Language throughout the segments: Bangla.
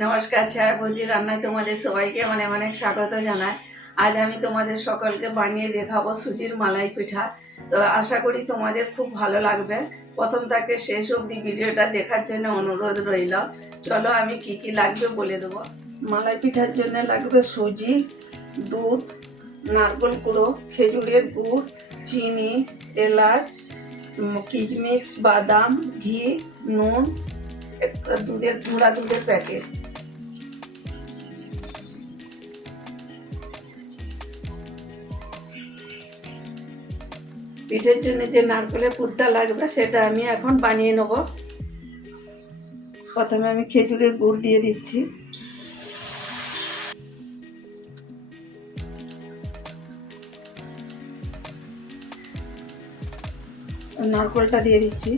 নমস্কার ছায়া বৌদি রান্নায় তোমাদের সবাইকে অনেক অনেক স্বাগত জানাই। আজ আমি তোমাদের সকলকে বানিয়ে দেখাবো সুজির মালাই পিঠা। তো আশা করি তোমাদের খুব ভালো লাগবে। প্রথম থেকে শেষ অবধি ভিডিওটা দেখার জন্য অনুরোধ রইল। চলো আমি কি কি লাগবে বলে দেবো। মালাই পিঠার জন্য লাগবে সুজি, দুধ, নারকেল কুড়ো, খেজুরের গুড়, চিনি, এলাচ কিশমিশ, বাদাম, ঘি, নুন দুধের গুঁড়া দুধের প্যাকেট। পিঠের জন্য যে নারকেলের পুরটা লাগবে, সেটা আমি এখন বানিয়ে নেব। প্রথমে আমি খেজুরের গুড় দিয়ে দিচ্ছি। নারকেলটা দিয়ে দিচ্ছি।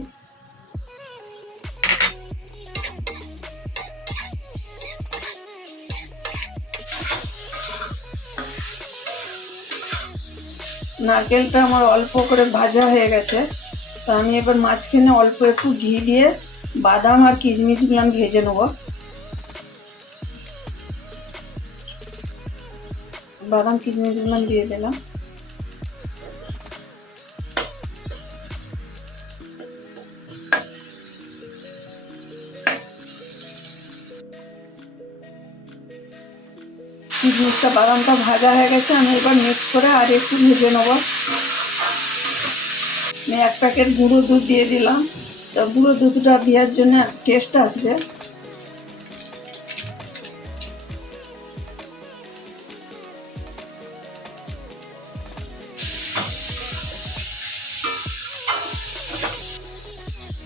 নারকেলটা আমার অল্প করে ভাজা হয়ে গেছে। তো আমি এবার মাঝখানে অল্প একটু ঘি দিয়ে বাদাম আর কিশমিশগুলো আমি ভেজে নেব। বাদাম, কিশমিশগুলো আমি দিয়ে দিলাম। কিশমিশটা বাদামটা ভাজা হয়ে গেছে, আমি এবার মিক্স করে আর একটু ভেজে নেব। আমি এক প্যাকেট গুঁড়ো দুধ দিয়ে দিলাম। তো গুঁড়ো দুধটা দেওয়ার জন্য টেস্ট আসবে।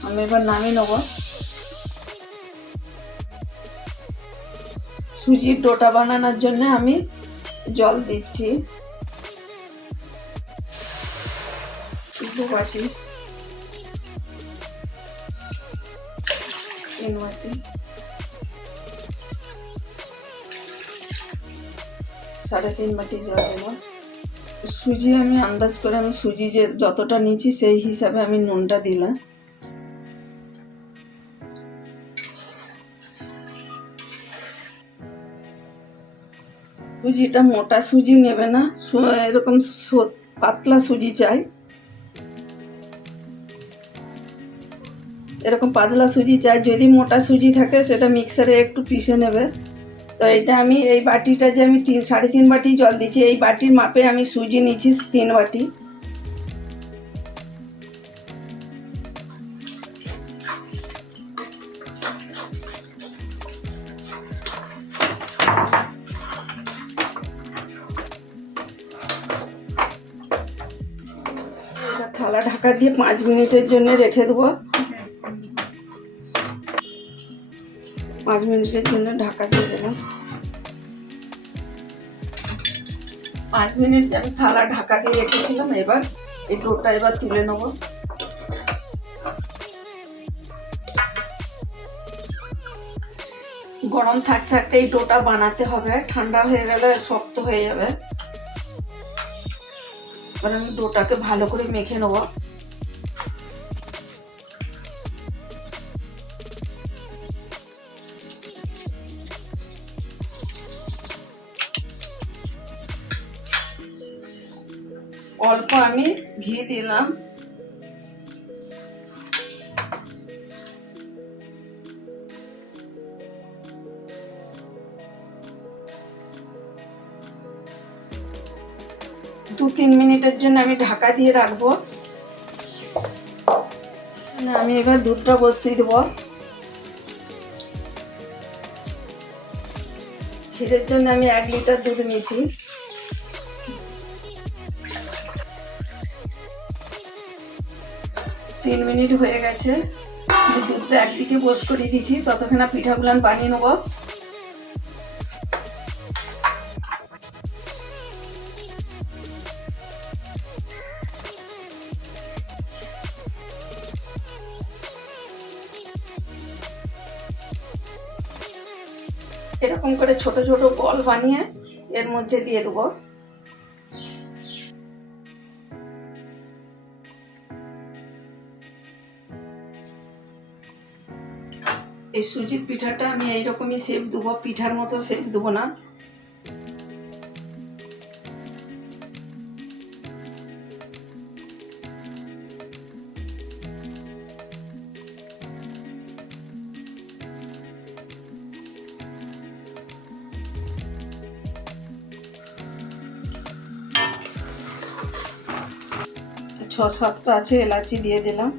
আমি এবার নামিয়ে নেব। সুজির ডোটা বানানোর জন্য আমি জল দিচ্ছি। তিন সাড়ে তিন বাটি জল দিলাম। সুজি আমি আন্দাজ করে আমি সুজি যে যতটা নিয়েছি সেই হিসাবে আমি নুনটা দিলাম। সুজিটা মোটা সুজি নেবে না। এরকম পাতলা সুজি চাই। এরকম পাতলা সুজি চাই। যদি মোটা সুজি থাকে, সেটা মিক্সারে একটু পিষে নেবে। তো এটা আমি এই বাটিটা যে আমি তিন সাড়ে তিন বাটি জল দিচ্ছি, এই বাটির মাপে আমি সুজি নিচ্ছি তিন বাটি। থালা ঢাকা দিয়ে পাঁচ মিনিটের জন্য রেখে দেবো। পাঁচ মিনিটের জন্য ঢাকা দিয়ে দিলাম। পাঁচ মিনিট আমি থালা ঢাকা দিয়ে রেখেছিলাম, এবার এই ডোটা এবার তুলে নেব। গরম থাকতে থাকতে এই ডোটা বানাতে হবে, ঠান্ডা হয়ে গেলে শক্ত হয়ে যাবে। এবার আমি ডোটাকে ভালো করে মেখে নেব। অল্প আমি ঘি দিলাম। দু তিন মিনিটের জন্য আমি ঢাকা দিয়ে রাখব। আমি এবার দুধটা বসিয়ে দেবো। ক্ষীরের জন্য আমি এক লিটার দুধ নিয়েছি। তিন মিনিট হয়ে গেছে। দুধটা একদিকে বস করে দিয়েছি, ততক্ষণ পিঠাগুলো আমি বানিয়ে নেব। এরকম করে ছোট ছোট বল বানিয়ে এর মধ্যে দিয়ে দেবো। এই সুজির পিঠাটা আমি এইরকমই শেপ দেবো, পিঠার মতো শেপ দেবো না। সাতটা আছে, এলাচি দিয়ে দিলাম।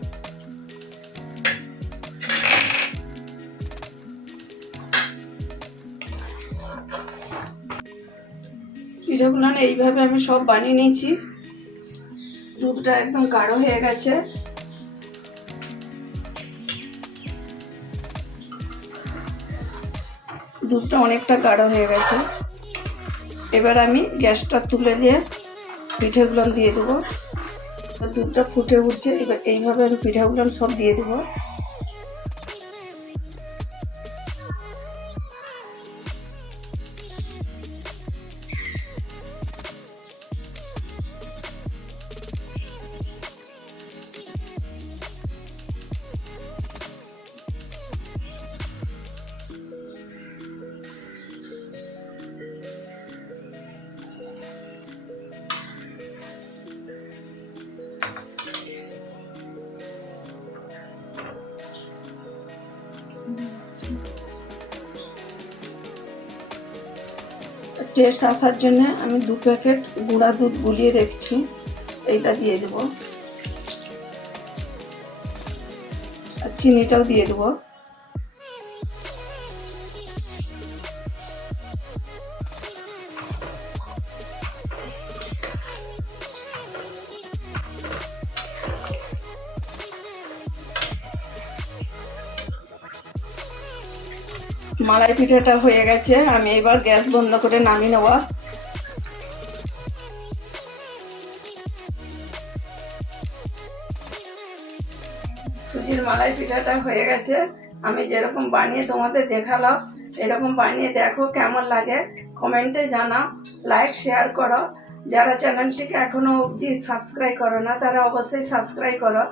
পিঠাগুলো এইভাবে আমি সব বানিয়ে নিয়েছি। দুধটা একদম গাঢ় হয়ে গেছে। দুধটা অনেকটা গাঢ় হয়ে গেছে। এবার আমি গ্যাসটা তুলে দিয়ে পিঠেগুলো দিয়ে দেবো। দুধটা ফুটে উঠছে এবার এইভাবে আমি পিঠাগুলো সব দিয়ে দেবো। টেস্ট আসার জন্য আমি দু প্যাকেট গুঁড়া দুধ গুলিয়ে রেখেছি। এইটা দিয়ে দেবো। আর চিনিটাও দিয়ে দেবো। মালাই পিঠাটা হয়ে গেছে। আমি এবার গ্যাস বন্ধ করে নামিয়ে নেওয়া সুজির মালাই পিঠাটা হয়ে গেছে। আমি যেরকম বানিয়ে তোমাদের দেখালাম, এরকম বানিয়ে দেখো কেমন লাগে। কমেন্টে জানাও, লাইক, শেয়ার করো। যারা চ্যানেলটিকে এখনও অবধি সাবস্ক্রাইব করো না, তারা অবশ্যই সাবস্ক্রাইব করো।